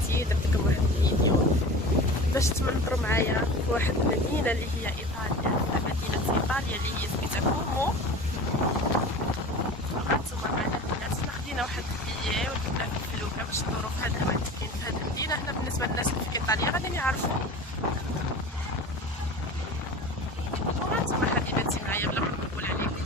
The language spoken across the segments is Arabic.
بناتي درت لكم واحد الفيديو باش تمنظروا معايا في واحد المدينه اللي هي ايطاليا، مدينه ايطاليا اللي هي سميتها كومو. هانتوما معنا البنات خدينا واحد البيي وركبنا في الفلوكه باش ندورو في هاد الاماكن في هاد المدينه. هنا بالنسبه للناس اللي في ايطاليا غادي يعرفوا. وهانتوما حبيباتي معايا بلا ما نطول عليكم.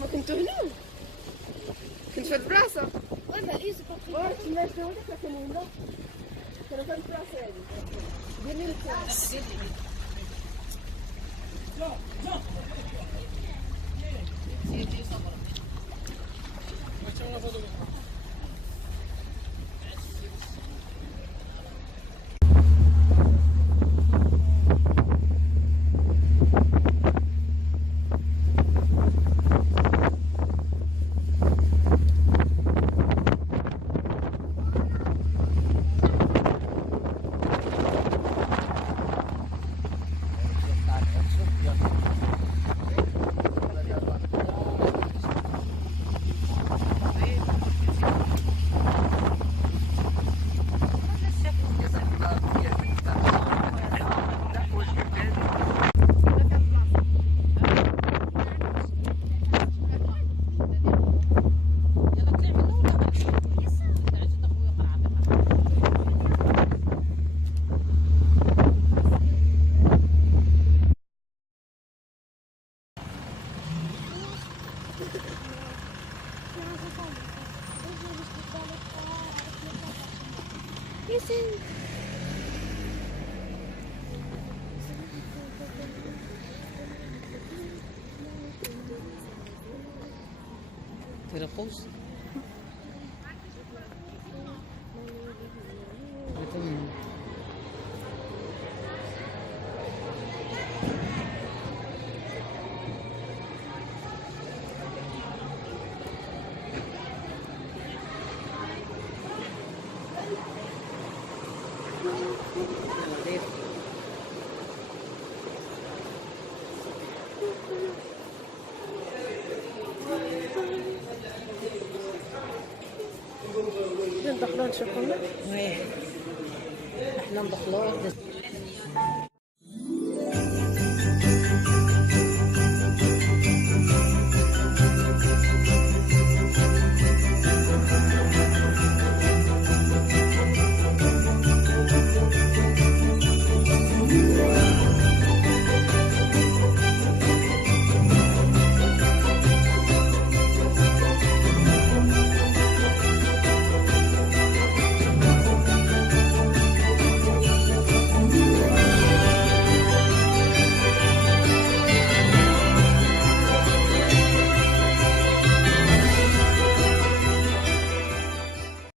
ما كنتو هنا؟ كنت في هاد البلاصة؟ وي فالي سي با تري وي تما شنو هذاك كانوا هنا؟ كانوا في هاد البلاصة هادي دير لي الكاس دير ترقص ندخلو نشوفو. احنا ندخلو